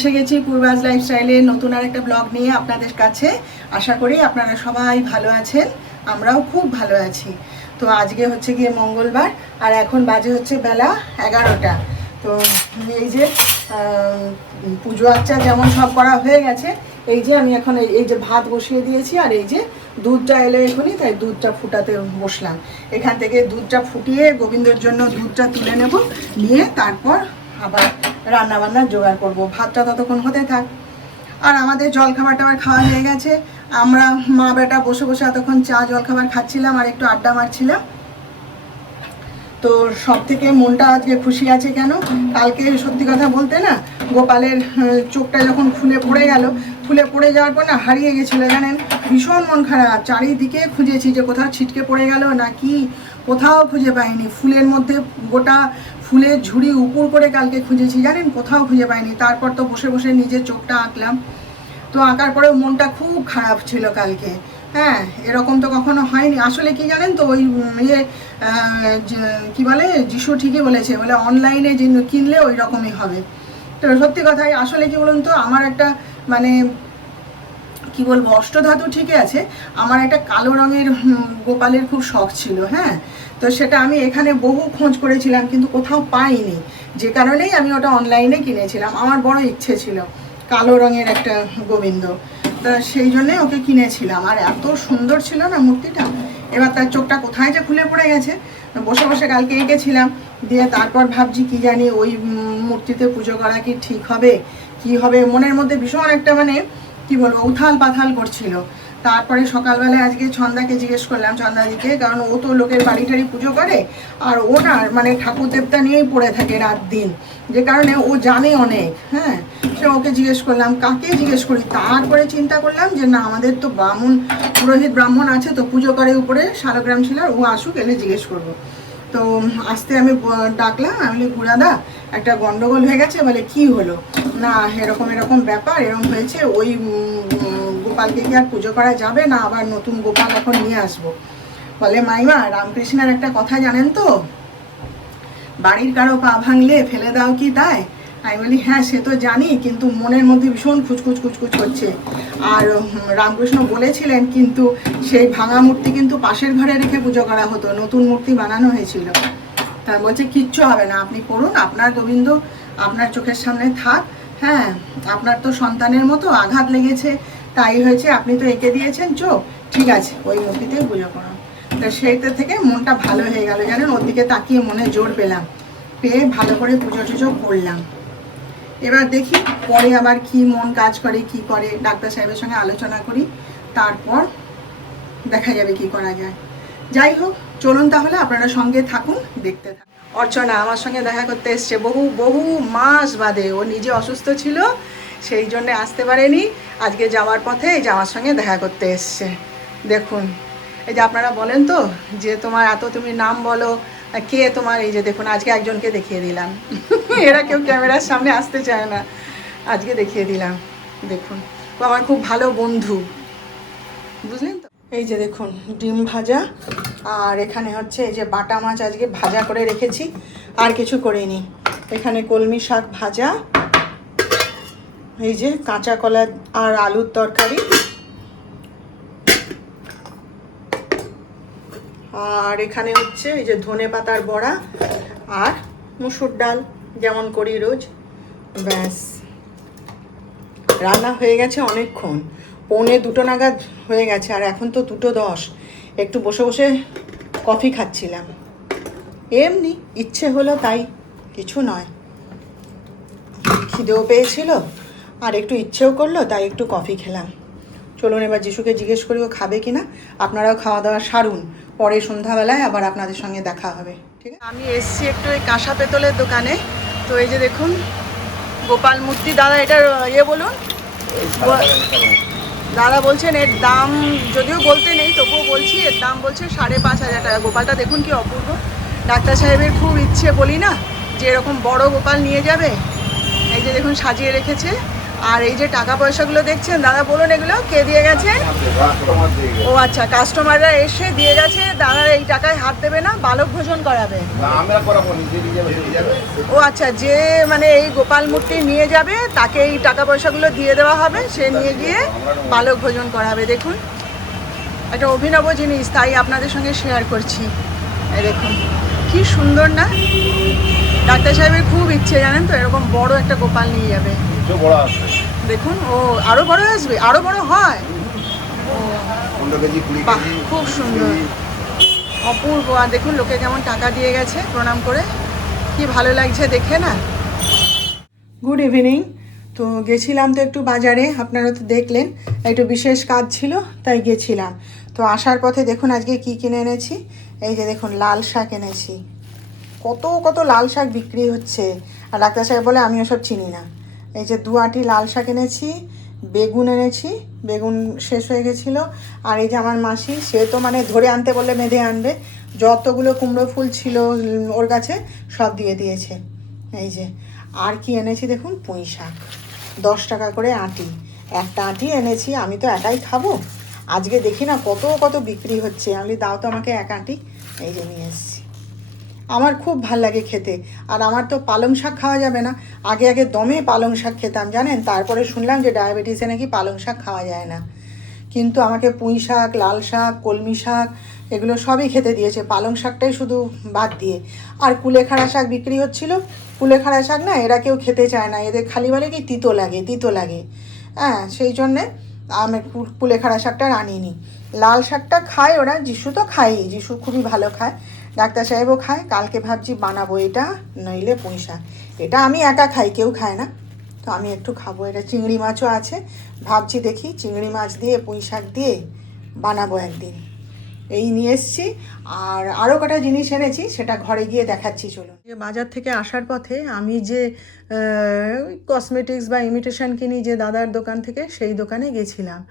এসে গেছি পূর্বাজ লাইফস্টাইলে নতুন আর একটা ব্লগ নিয়ে আপনাদের কাছে। আশা করি আপনারা সবাই ভালো আছেন, আমরাও খুব ভালো আছি। তো আজকে হচ্ছে গিয়ে মঙ্গলবার, আর এখন বাজে হচ্ছে বেলা 11টা। তো এই যে পুজো আচ্চা যেমন সব করা হয়ে গেছে, এই যে আমি এখন এই যে ভাত বসিয়ে দিয়েছি, আর এই যে দুধটা এলো এখনই, তাই দুধটা ফুটাতে বসলাম। এখান থেকে দুধটা ফুটিয়ে গোবিন্দর জন্য দুধটা তুলে নেব, নিয়ে তারপর আবার রান্না বান্নার জোগাড় করব। ভাতটা ততক্ষণ হতে থাক। আর আমাদের জলখাবার টাবার খাওয়া হয়ে গেছে। আমরা মা বেটা বসে বসে এতক্ষণ চা জলখাবার খাচ্ছিলাম আর একটু আড্ডা মারছিলাম। তো সব থেকে মনটা আজকে খুশি আছে কেন, কালকে সত্যি কথা বলতে না, গোপালের চোখটা যখন খুলে পড়ে গেল, খুলে পড়ে যাওয়ার পর না হারিয়ে গেছিলো জানেন। ভীষণ মন খারাপ, চারিদিকে খুঁজেছি যে কোথাও ছিটকে পড়ে গেল নাকি, কোথাও খুঁজে পাইনি। ফুলের মধ্যে গোটা ফুলের ঝুড়ি উপর করে কালকে খুঁজেছি জানেন, কোথাও খুঁজে পাইনি। তারপর তো বসে বসে নিজের চোখটা আঁকলাম। তো আঁকার পরেও মনটা খুব খারাপ ছিল কালকে। হ্যাঁ, এরকম তো কখনো হয়নি। আসলে কি জানেন তো, ওই কি বলে, যিশু ঠিকই বলেছে, বলে অনলাইনে কিনলে ওই রকমই হবে। তো সত্যি কথাই, আসলে কি বলুন তো, আমার একটা মানে কি বলবো, অষ্টধাতু ঠিকই আছে, আমার একটা কালো রঙের গোপালের খুব শখ ছিল। হ্যাঁ, তো সেটা আমি এখানে বহু খোঁজ করেছিলাম কিন্তু কোথাও পাইনি, যে কারণেই আমি ওটা অনলাইনে কিনেছিলাম। আমার বড় ইচ্ছে ছিল কালো রঙের একটা গোবিন্দ, তা সেই জন্যে ওকে কিনেছিলাম। আর এত সুন্দর ছিল না মূর্তিটা। এবার তার চোখটা কোথায় যে খুলে পড়ে গেছে। বসে বসে কালকে এঁকেছিলাম, দিয়ে তারপর ভাবছি কি জানি ওই মূর্তিতে পুজো করা কি ঠিক হবে, কি হবে, মনের মধ্যে ভীষণ একটা মানে কি বলবো উথাল পাথাল করছিল। তারপরে সকালবেলায় আজকে ছন্দাকে জিজ্ঞেস করলাম, ছন্দাদিকে, কারণ ও তো লোকের বাড়ি টাড়ি পুজো করে, আর ও না মানে ঠাকুর দেবতা নিয়েই পড়ে থাকে রাত দিন, যে কারণে ও জানে অনেক। হ্যাঁ, সে ওকে জিজ্ঞেস করলাম, কাকে জিজ্ঞেস করি। তারপরে চিন্তা করলাম যে না, আমাদের তো ব্রাহ্মণ, পুরোহিত ব্রাহ্মণ আছে, তো পুজো করে উপরে শালগ্রাম ছিল, ও আসুক, এলে জিজ্ঞেস করবো। তো আসতে আমি ডাকলাম, আমি বলি গুড়াদা একটা গন্ডগোল হয়ে গেছে। বলে কি হলো? না এরকম এরকম ব্যাপার, এরকম হয়েছে, ওই গোপালকে কি আর পুজো করা যাবে না, আবার নতুন গোপাল এখন নিয়ে আসবো। বলে মাইমা, রামকৃষ্ণের একটা কথা জানেন তো, বাড়ির কারো পা ভাঙলে ফেলে দাও কি দায়? আমি বলি হ্যাঁ সে তো জানি, কিন্তু মনের মধ্যে ভীষণ খুচখুচ খুচখুচ করছে। আর রামকৃষ্ণ বলেছিলেন কিন্তু সেই ভাঙা মূর্তি কিন্তু পাশের ঘরে রেখে পুজো করা হতো, নতুন মূর্তি বানানো হয়েছিল। তা বলছে কিচ্ছু হবে না, আপনি করুন, আপনার গোবিন্দ আপনার চোখের সামনে থাক। হ্যাঁ, আপনার তো সন্তানের মতো আঘাত লেগেছে, তাই হয়েছে, আপনি তো এঁকে দিয়েছেন চোখ, ঠিক আছে ওই মূর্তিতেই পুজো করুন। তো সেইটা থেকে মনটা ভালো হয়ে গেল জানেন, ওর দিকে তাকিয়ে মনে জোর পেলাম, পেয়ে ভালো করে পুজো টুজো করলাম। এবার দেখি পরে আবার কি মন কাজ করে, কি করে, ডাক্তার সাহেবের সঙ্গে আলোচনা করি, তারপর দেখা যাবে কি করা যায়। যাই হোক, চলুন তাহলে আপনারা সঙ্গে থাকুন, দেখতে থাকুন। অর্চনা আমার সঙ্গে দেখা করতে এসছে বহু বহু মাস বাদে। ও নিজে অসুস্থ ছিল, সেই জন্যে আসতে পারেনি। আজকে যাওয়ার পথে এই যে আমার সঙ্গে দেখা করতে এসছে। দেখুন, এই যে আপনারা বলেন তো যে তোমার এত তুমি নাম বলো, কে তোমার, এই যে দেখুন আজকে একজনকে দেখিয়ে দিলাম। এরা কেউ ক্যামেরার সামনে আসতে চায় না, আজকে দেখিয়ে দিলাম। দেখুন, ও আমার খুব ভালো বন্ধু, বুঝলেন তো। এই যে দেখুন ডিম ভাজা, আর এখানে হচ্ছে এই যে বাটা মাছ আজকে ভাজা করে রেখেছি, আর কিছু করিনি। এখানে কলমি শাক ভাজা, এই যে কাঁচা কলা আর আলুর তরকারি, আর এখানে হচ্ছে এই যে ধনে পাতার বড়া, আর মুসুর ডাল যেমন করি রোজ। ব্যাস, রান্না হয়ে গেছে অনেকক্ষণ, 1:45 নাগাদ হয়ে গেছে, আর এখন তো 2:10। একটু বসে বসে কফি খাচ্ছিলাম, এমনি ইচ্ছে হলো তাই, কিছু নয়। খিদেও পেয়েছিল আর একটু ইচ্ছেও করলো, তাই একটু কফি খেলাম। চলুন এবার যিশুকে জিজ্ঞেস করি ও খাবে কিনা। আপনারাও খাওয়া দাওয়া সারুন, পরে সন্ধ্যাবেলায় আবার আপনাদের সঙ্গে দেখা হবে, ঠিক আছে। আমি এসছি একটু এই কাঁসা পেতলের দোকানে। তো এই যে দেখুন গোপাল মূর্তি। দাদা এটার বলুন। দাদা বলছেন এর দাম যদিও বলতে নেই, তবুও বলছি, এর দাম বলছে 5,500 টাকা। গোপালটা দেখুন কি অপূর্ব। ডাক্তার সাহেবের খুব ইচ্ছে, বলি না, যে এরকম বড় গোপাল নিয়ে যাবে। এই যে দেখুন সাজিয়ে রেখেছে, আর এই যে টাকা পয়সাগুলো দেখছেন দাদা, বলুন এগুলো কে দিয়ে গেছে? ও আচ্ছা, কাস্টমাররা এসে দিয়ে গেছে। দাদা এই টাকায় হাত দেবে না, বালক ভোজন করাবে। ও আচ্ছা, যে মানে এই গোপাল মূর্তি নিয়ে যাবে তাকে এই টাকা পয়সাগুলো দিয়ে দেওয়া হবে, সে নিয়ে গিয়ে বালক ভোজন করাবে। দেখুন একটা অভিনব জিনিস, তাই আপনাদের সঙ্গে শেয়ার করছি। এই দেখুন কি সুন্দর না? ডাক্তার সাহেবের খুব ইচ্ছে জানেন তো, এরকম বড় একটা গোপাল নিয়ে যাবে। দেখুন ও আরো বড় আসবে, আরো বড় হয়। খুব সুন্দর, অপূর্ব। আর দেখুন লোকে কেমন টাকা দিয়ে গেছে প্রণাম করে, কি ভালো লাগছে দেখে না। Good evening. তো গেছিলাম তো একটু বাজারে, আপনারা তো দেখলেন, একটু বিশেষ কাজ ছিল তাই গেছিলাম। তো আসার পথে দেখুন আজকে কি কিনে এনেছি। এই যে দেখুন লাল শাক এনেছি, কত কত লাল শাক বিক্রি হচ্ছে। আর ডাক্তার সাহেব বলে আমি ওসব চিনি না। এই যে 2 আঁটি লাল শাক এনেছি, বেগুন এনেছি, বেগুন শেষ হয়ে গেছিলো। আর এই যে আমার মাসি, সে তো মানে ধরে আনতে বললে বেঁধে আনবে, যতগুলো কুমড়ো ফুল ছিল ওর কাছে সব দিয়ে দিয়েছে। এই যে আর কি এনেছি দেখুন, পুঁই শাক 10 টাকা করে আঁটি, একটা আঁটি এনেছি। আমি তো একাই খাবো, আজকে দেখি না কত কত বিক্রি হচ্ছে। আমি দাও তো আমাকে 1 আঁটি। এই যে নিয়ে এসেছি, আমার খুব ভাল লাগে খেতে। আর আমার তো পালং শাক খাওয়া যাবে না, আগে আগে দমে পালং শাক খেতাম জানেন, তারপরে শুনলাম যে ডায়াবেটিসে নাকি পালং শাক খাওয়া যায় না। কিন্তু আমাকে পুঁই শাক, লাল শাক, কলমি শাক এগুলো সবই খেতে দিয়েছে, পালং শাকটাই শুধু বাদ দিয়ে। আর কুলেখাড়া শাক বিক্রি হচ্ছিল, কুলেখাড়া শাক না এরা কেউ খেতে চায় না, এদের খালি বলে কি তিতো লাগে, তিতো লাগে। হ্যাঁ, সেই জন্যে আমি কুলেখাড়া শাকটা আনিনি। লাল শাকটা খায় ওরা, যিশু তো খায়ই, যিশু খুবই ভালো খায়, ডাক্তার সাহেবও খায়। কালকে ভাবছি বানাবো এটা, নইলে পুঁই শাক। এটা আমি একা খাই, কেউ খায় না, তো আমি একটু খাবো। এটা চিংড়ি মাছও আছে, ভাবছি দেখি চিংড়ি মাছ দিয়ে পুঁই শাক দিয়ে বানাবো একদিন। এই নিয়ে এসছি। আর আরও কটা জিনিস এনেছি, সেটা ঘরে গিয়ে দেখাচ্ছি চলুন। যে বাজার থেকে আসার পথে আমি যে কসমেটিক্স বা ইমিটেশন কিনি যে দাদার দোকান থেকে, সেই দোকানে গেছিলাম।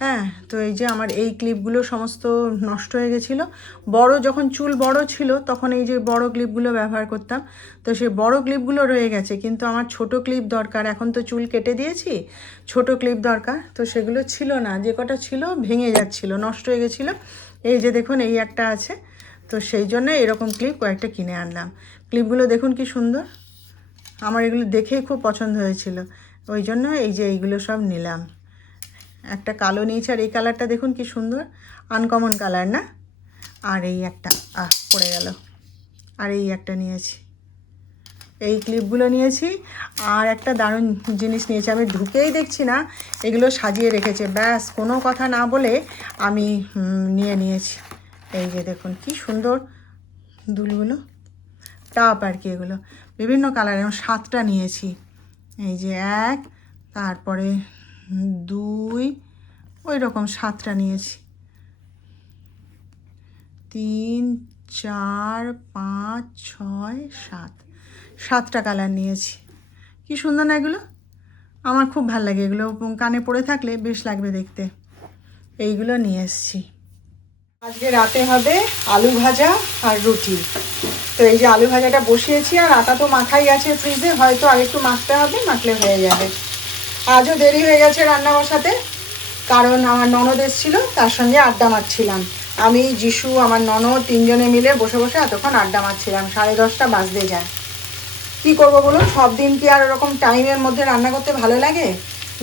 হ্যাঁ, তো এই যে আমার এই ক্লিপগুলো সমস্ত নষ্ট হয়ে গেছিলো। বড় যখন চুল বড় ছিল তখন এই যে বড় ক্লিপগুলো ব্যবহার করতাম, তো সেই বড় ক্লিপগুলো রয়ে গেছে। কিন্তু আমার ছোট ক্লিপ দরকার, এখন তো চুল কেটে দিয়েছি, ছোট ক্লিপ দরকার। তো সেগুলো ছিল না, যে কটা ছিল ভেঙে যাচ্ছিলো, নষ্ট হয়ে গেছিলো। এই যে দেখুন এই একটা আছে, তো সেই জন্য এরকম ক্লিপ কয়েকটা কিনে আনলাম। ক্লিপগুলো দেখুন কি সুন্দর, আমার এগুলো দেখেই খুব পছন্দ হয়েছিল, ওই জন্য এই যে এইগুলো সব নিলাম। একটা কালো নিয়েছি, আর এই কালারটা দেখুন কি সুন্দর, আনকমন কালার না? আর এই একটা পড়ে গেল। আর এই একটা নিয়েছি, এই ক্লিপগুলো নিয়েছি। আর একটা দারুণ জিনিস নিয়েছি, আমি ঢুকেই দেখছি না এগুলো সাজিয়ে রেখেছে, ব্যাস কোনো কথা না বলে আমি নিয়েছি। এই যে দেখুন কি সুন্দর দুলগুলো, টাপ আর কি, এগুলো বিভিন্ন কালারের, 7টা নিয়েছি। এই যে 1, তারপরে 2, ওই রকম 7টা নিয়েছি, 3, 4, 5, 6, 7, 7টা কালার নিয়েছি। কি সুন্দর না এগুলো, আমার খুব ভালো লাগে এগুলো, কানে পড়ে থাকলে বেশ লাগবে দেখতে। এইগুলো নিয়ে এসছি। আজকে রাতে হবে আলু ভাজা আর রুটি। তো এই যে আলু ভাজাটা বসিয়েছি, আর আটা তো মাখাই আছে ফ্রিজে, হয়তো আর একটু মাখতে হবে, মাখলে হয়ে যাবে। আজও দেরি হয়ে গেছে রান্না বসাতে, কারণ আমার ননদ এসেছিল, তার সঙ্গে আড্ডা মারছিলাম। আমি, যিশু, আমার ননদ 3 জনে মিলে বসে বসে এতক্ষণ আড্ডা মারছিলাম, 10:30টা বাজতে যায়। কি করব বলুন, সব দিন কি আর ওরকম টাইমের মধ্যে রান্না করতে ভালো লাগে?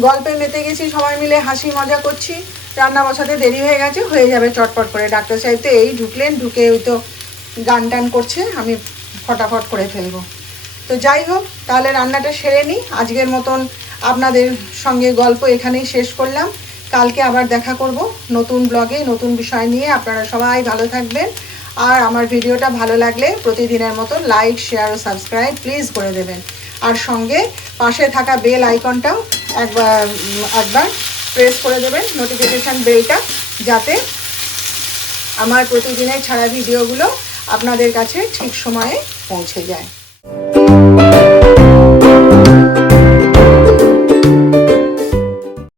গল্পে মেতে গেছি, সবাই মিলে হাসি মজা করছি, রান্না বসাতে দেরি হয়ে গেছে, হয়ে যাবে চটপট করে। ডাক্তার সাহেব তো এই ঢুকলেন, ঢুকে ওই তো গান টান করছে, আমি ফটাফট করে ফেলবো। তো যাই হোক, তাহলে রান্নাটা সেরে নিই। আজকের মতন আপনাদের সঙ্গে গল্প এখানেই শেষ করলাম। কালকে আবার দেখা করব নতুন ব্লগে, নতুন বিষয় নিয়ে। আপনারা সবাই ভালো থাকবেন, আর আমার ভিডিওটা ভালো লাগলে প্রতিদিনের মতন লাইক, শেয়ার ও সাবস্ক্রাইব প্লিজ করে দেবেন। আর সঙ্গে পাশে থাকা বেল আইকনটাও একবার প্রেস করে দেবেন, নোটিফিকেশান বেলটা, যাতে আমার প্রতিদিনের ছাড়া ভিডিওগুলো আপনাদের কাছে ঠিক সময়ে পৌঁছে যায়।